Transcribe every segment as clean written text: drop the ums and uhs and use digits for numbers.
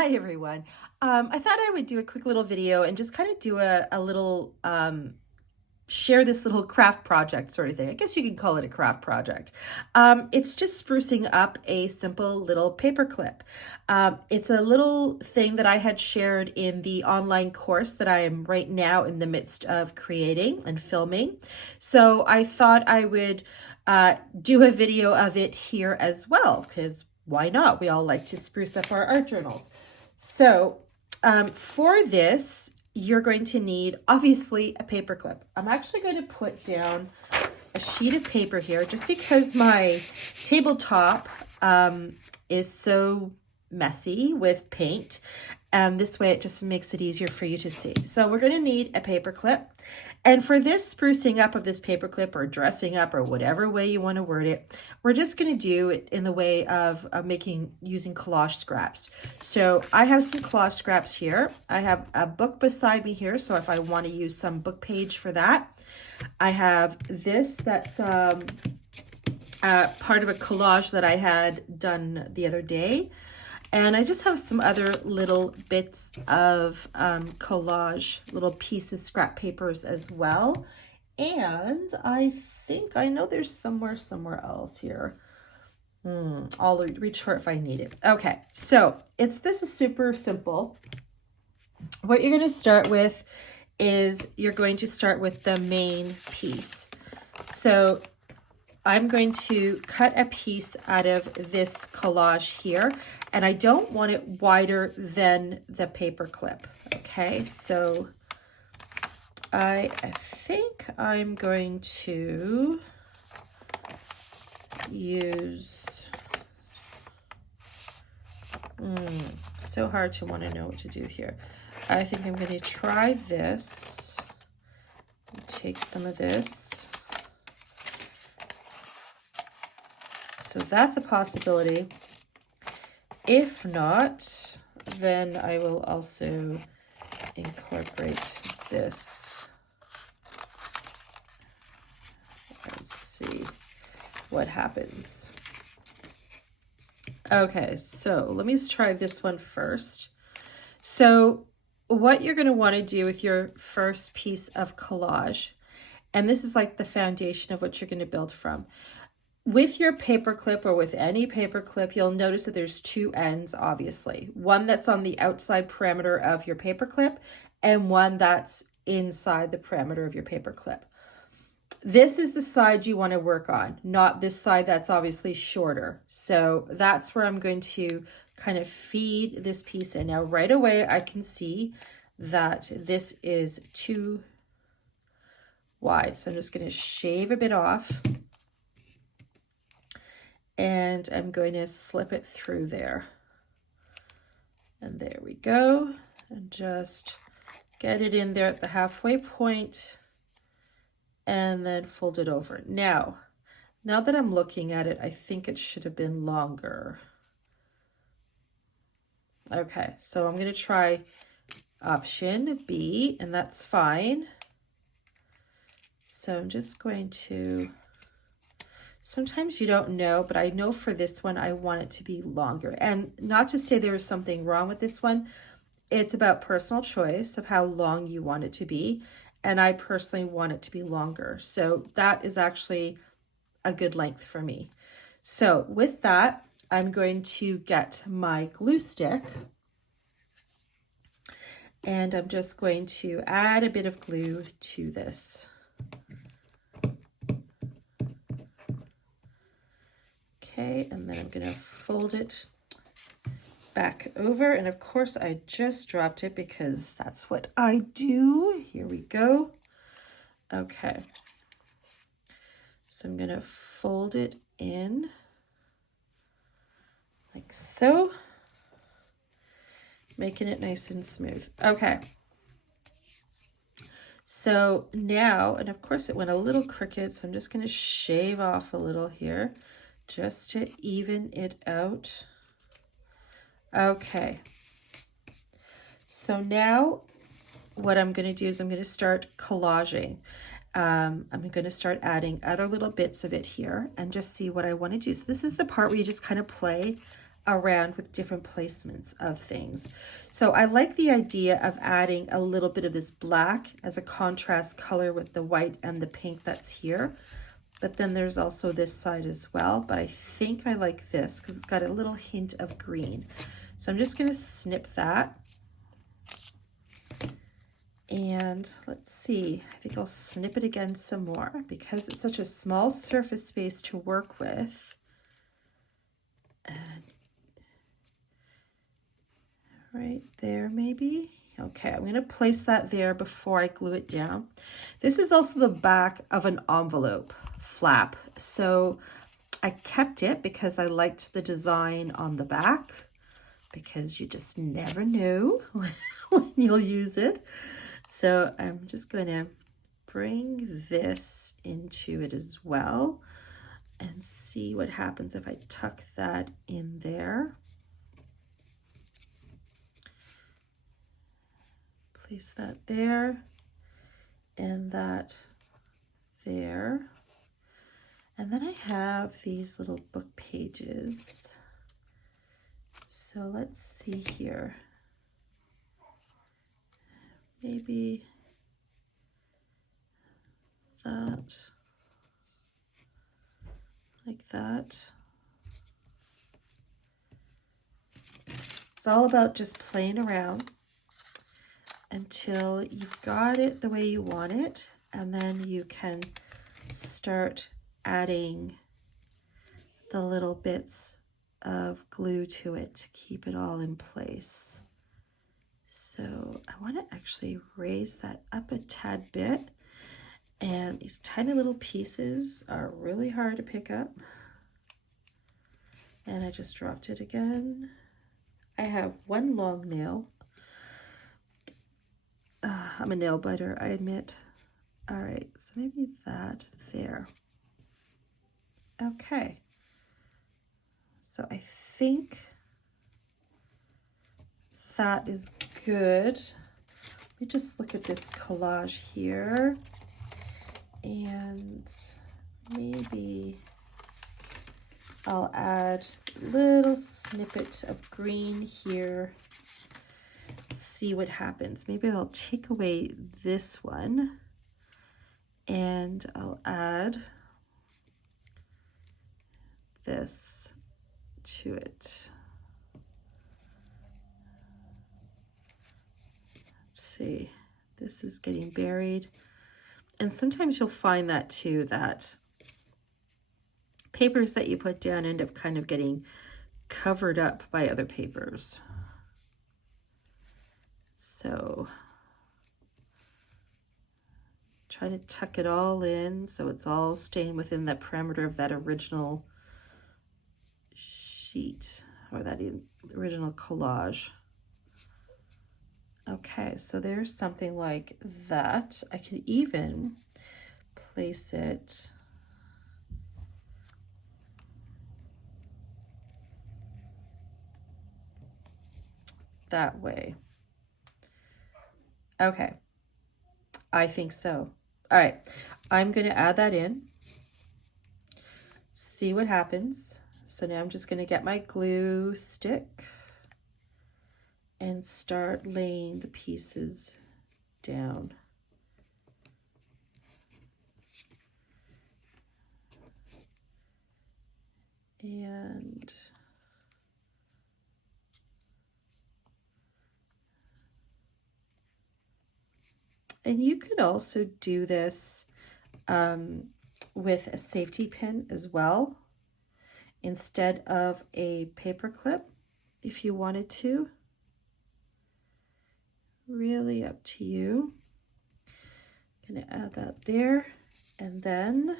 Hi everyone. I thought I would do a quick little video and just kind of do a little share this little craft project sort of thing. I guess you could call it a craft project. It's just sprucing up a simple little paperclip. It's a little thing that I had shared in the online course that I am right now in the midst of creating and filming. So I thought I would do a video of it here as well, because why not? We all like to spruce up our art journals. So for this, you're going to need, obviously, a paper clip. I'm actually going to put down a sheet of paper here just because my tabletop is so messy with paint. And this way it just makes it easier for you to see. So we're going to need a paper clip. And for this sprucing up of this paper clip or dressing up or whatever way you want to word it, we're just going to do it in the way of using collage scraps. So I have some collage scraps here. I have a book beside me here. So if I want to use some book page for that, I have this that's part of a collage that I had done the other day. And I just have some other little bits of collage, little pieces, scrap papers as well. And I think I know there's somewhere else here. I'll reach for it if I need it. Okay, so this is super simple. What you're going to start with is you're going to start with the main piece. So I'm going to cut a piece out of this collage here, and I don't want it wider than the paper clip. Okay, so I think I'm going to use, so hard to want to know what to do here. I think I'm going to try this, take some of this. So that's a possibility. If not, then I will also incorporate this. Let's see what happens. Okay, so let me try this one first. So what you're going to want to do with your first piece of collage, and this is like the foundation of what you're going to build from. With your paper clip or with any paper clip, you'll notice that there's two ends, obviously. One that's on the outside perimeter of your paper clip and one that's inside the perimeter of your paper clip. This is the side you want to work on, not this side that's obviously shorter. So that's where I'm going to kind of feed this piece in. Now, right away, I can see that this is too wide. So I'm just going to shave a bit off. And I'm going to slip it through there. And there we go. And just get it in there at the halfway point and then fold it over. Now that I'm looking at it, I think it should have been longer. Okay, so I'm going to try option B, and that's fine. So I'm just going to, sometimes you don't know, but I know for this one, I want it to be longer. And not to say there is something wrong with this one. It's about personal choice of how long you want it to be. And I personally want it to be longer. So that is actually a good length for me. So with that, I'm going to get my glue stick. And I'm just going to add a bit of glue to this. Okay, and then I'm going to fold it back over. And of course, I just dropped it because that's what I do. Here we go. Okay. So I'm going to fold it in like so, making it nice and smooth. Okay. So now, and of course it went a little crooked, so I'm just going to shave off a little here just to even it out. Okay. So now what I'm going to do is I'm going to start collaging. I'm going to start adding other little bits of it here and just see what I want to do. So this is the part where you just kind of play around with different placements of things. So I like the idea of adding a little bit of this black as a contrast color with the white and the pink that's here. But then there's also this side as well. But I think I like this because it's got a little hint of green. So I'm just going to snip that. And let's see, I think I'll snip it again some more because it's such a small surface space to work with. And right there maybe. Okay, I'm going to place that there before I glue it down. This is also the back of an envelope flap. So I kept it because I liked the design on the back, because you just never know when you'll use it. So I'm just going to bring this into it as well and see what happens if I tuck that in there. Place that there and that there. And then I have these little book pages. So let's see here. Maybe that, like that. It's all about just playing around until you've got it the way you want it, and then you can start adding the little bits of glue to it to keep it all in place. So I want to actually raise that up a tad bit, and these tiny little pieces are really hard to pick up. And I just dropped it again. I have one long nail. I'm a nail biter, I admit. All right, so maybe that there. Okay. So I think that is good. Let me just look at this collage here. And maybe I'll add a little snippet of green here. See what happens. Maybe I'll take away this one and I'll add this to it. Let's see, this is getting buried. And sometimes you'll find that too, that papers that you put down end up kind of getting covered up by other papers. So try to tuck it all in so it's all staying within that parameter of that original sheet or that original collage. Okay, so there's something like that. I could even place it that way. Okay, I think so. All right, I'm going to add that in, see what happens. So now I'm just going to get my glue stick and start laying the pieces down. And you could also do this with a safety pin as well, instead of a paper clip, if you wanted to. Really up to you. I'm gonna add that there. And then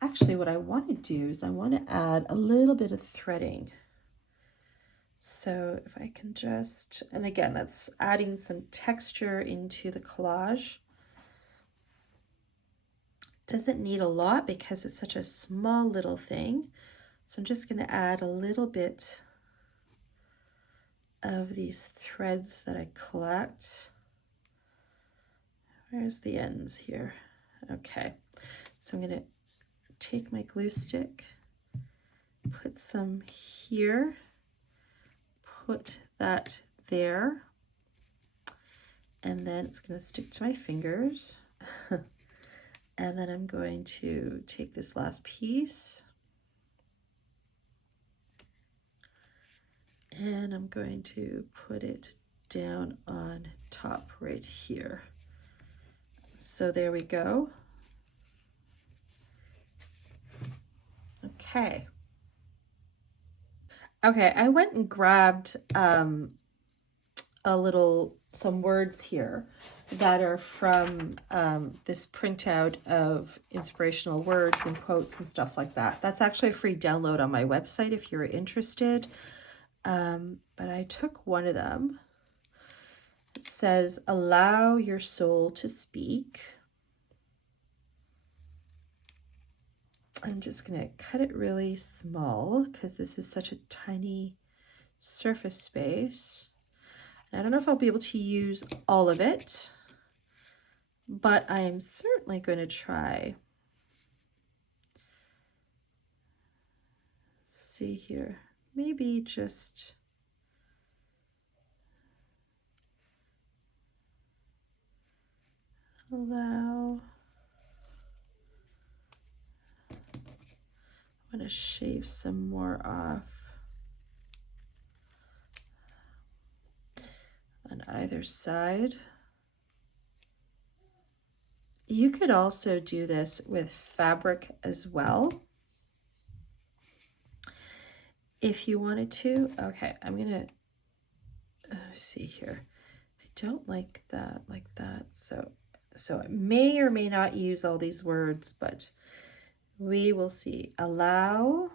actually what I want to do is I want to add a little bit of threading. So if I can just, and again, that's adding some texture into the collage. Doesn't need a lot because it's such a small little thing. So I'm just going to add a little bit of these threads that I collect. Where's the ends here? Okay, so I'm going to take my glue stick, put some here, put that there. And then it's going to stick to my fingers. And then I'm going to take this last piece and I'm going to put it down on top right here. So there we go. Okay. Okay, I went and grabbed some words here that are from this printout of inspirational words and quotes and stuff like that. That's actually a free download on my website if you're interested. But I took one of them. It says, "Allow your soul to speak." I'm just going to cut it really small because this is such a tiny surface space. I don't know if I'll be able to use all of it, but I am certainly going to try. Let's see here, maybe just allow. I'm going to shave some more off on either side. You could also do this with fabric as well if you wanted to. Okay, I'm gonna see here. I don't like that, so I may or may not use all these words, but we will see. Allow.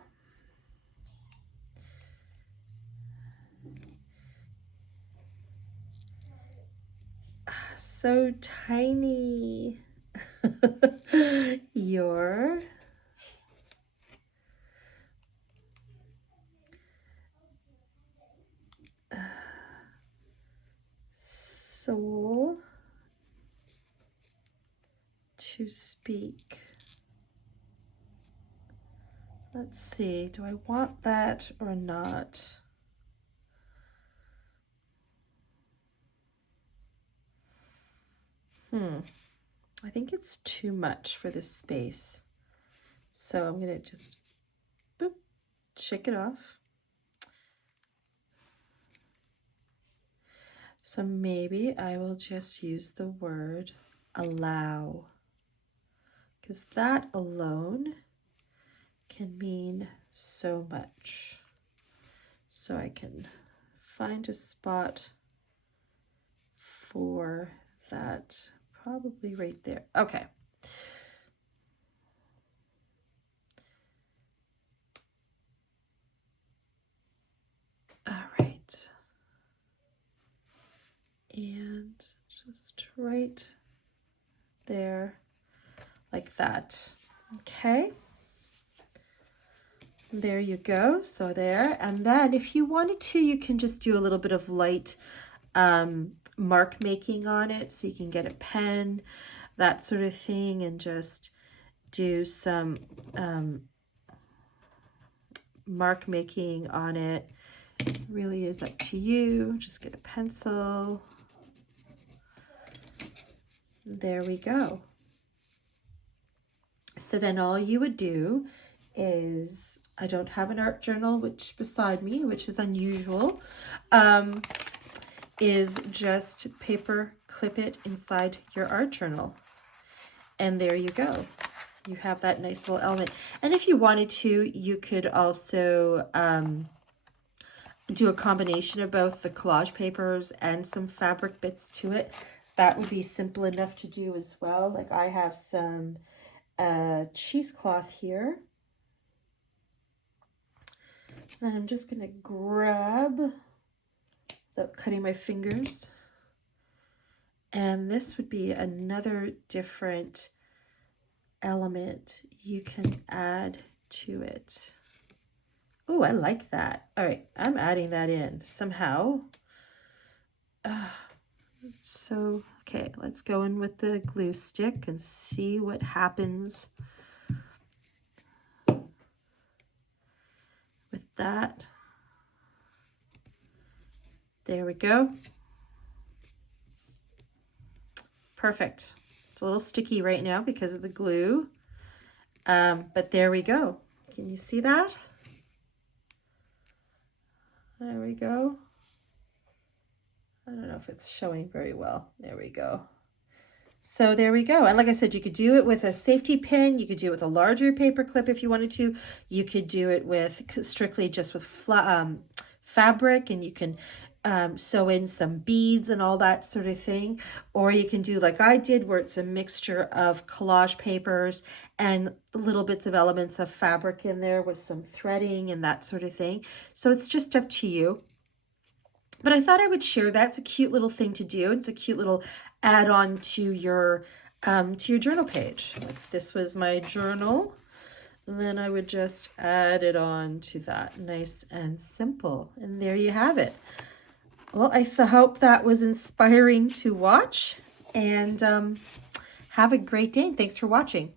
So tiny. Your soul to speak. Let's see, do I want that or not? I think it's too much for this space. So I'm gonna just boop, shake it off. So maybe I will just use the word allow, because that alone can mean so much. So I can find a spot for that, probably right there. Okay. All right. And just right there, like that. Okay. There you go. So there. And then if you wanted to, you can just do a little bit of light mark making on it, so you can get a pen, that sort of thing, and just do some mark making on it. It really is up to you. Just get a pencil. There we go. So then all you would do is, I don't have an art journal beside me, which is unusual, is just paper clip it inside your art journal. And there you go. You have that nice little element. And if you wanted to, you could also do a combination of both the collage papers and some fabric bits to it. That would be simple enough to do as well. Like I have some cheesecloth here. Then I'm just going to grab, without cutting my fingers, and this would be another different element you can add to it. Oh, I like that. All right, I'm adding that in somehow. So, okay, let's go in with the glue stick and see what happens with that. There we go. Perfect. It's a little sticky right now because of the glue, but there we go. Can you see that? There we go. I don't know if it's showing very well. There we go. So there we go. And like I said, you could do it with a safety pin. You could do it with a larger paper clip if you wanted to. You could do it with strictly just with fabric, and you can sew in some beads and all that sort of thing. Or you can do like I did, where it's a mixture of collage papers and little bits of elements of fabric in there with some threading and that sort of thing. So it's just up to you. But I thought I would share that. It's a cute little thing to do. It's a cute little add-on to your journal page. If this was my journal, then I would just add it on to that. Nice and simple. And there you have it. Well, I hope that was inspiring to watch, and have a great day. Thanks for watching.